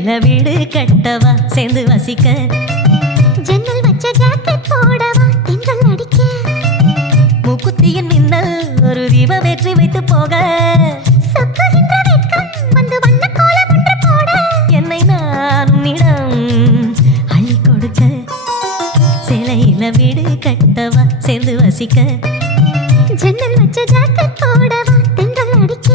சிலையில வீடு கட்டவா சேர்ந்து வசிக்க ஜன்னல் வச்ச ஜாக்கெட் போடவா தென்றல் அடிக்க மூக்குத்தியின் மின்னல் ஒரு தீபம் ஏற்றி வைத்து போக சொக்குகின்ற வெட்கம் வந்து வண்ண கோலம் ஒன்று போட என்னை நான் உன்னிடம் அள்ளி கொடுக்க சிலையில வீடு கட்டவா சேர்ந்து வசிக்க ஜன்னல் வச்ச ஜாக்கெட் போடவா தென்றல் அடிக்க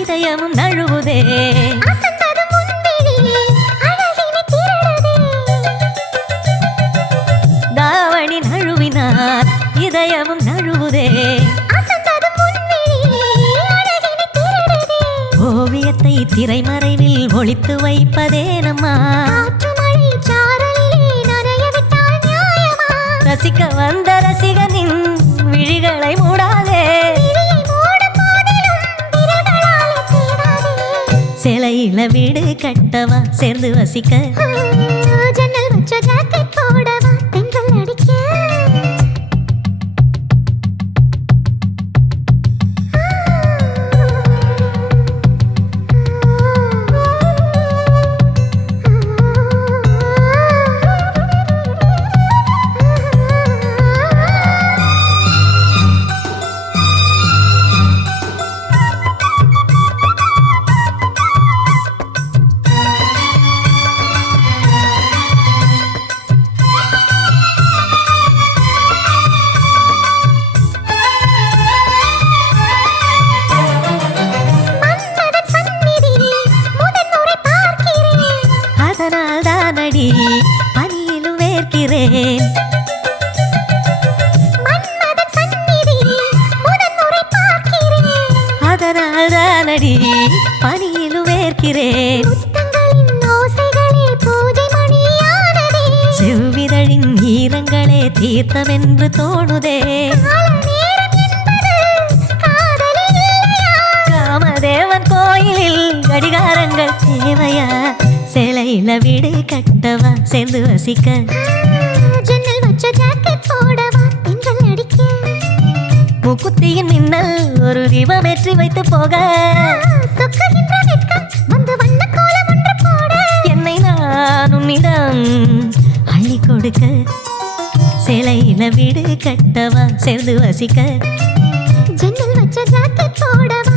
இதயமும் நழுவுதே அசந்தது முன்விழி அழகினை திருடுதே தாவணி நழுவினார் இதயமும் நழுவுதே அசந்தது முன்விழி அழகினை திருடுதே ஓவியத்தை திரைமறைவில் ஒளித்து வைப்பதே நம்மா காற்று மழை சாரலிலே நனைய விட்டால் நியாயமா ரசிக்க வந்த ரசிகனின் விழிகளை மூடாதே சிலையில வீடு கட்டவா சேர்ந்து வசிக்க ஜன்னல் வச்ச ஜாக்கெட் போடவா தென்றல் அடிக்க பனியிலும் வேர்க்கிறேன் அதனால் தானடி பனியிலும் வேர்க்கிறேன் செவ்விதழின் ஈரங்களே தீர்த்தம் என்று தோணுதே காமதேவன் கோயிலில் கடிகாரங்கள் தேவையா சிலையில வீடு கட்டவா சேர்ந்து வசிக்க ஜன்னல் வச்ச ஜாக்கெட் போடவா தென்றல் அடிக்க மூக்குத்தியின் மின்னல் ஒரு தீபம் ஏற்றி வைத்து போக சொக்குகின்ற வெட்கம் வந்து வண்ண கோலம் ஒன்று போட என்னை நான் உன்னிடம் அள்ளி கொடுக்க சிலையில வீடு கட்டவா சேர்ந்து வசிக்க ஜன்னல் வச்ச ஜாக்கெட் போடவா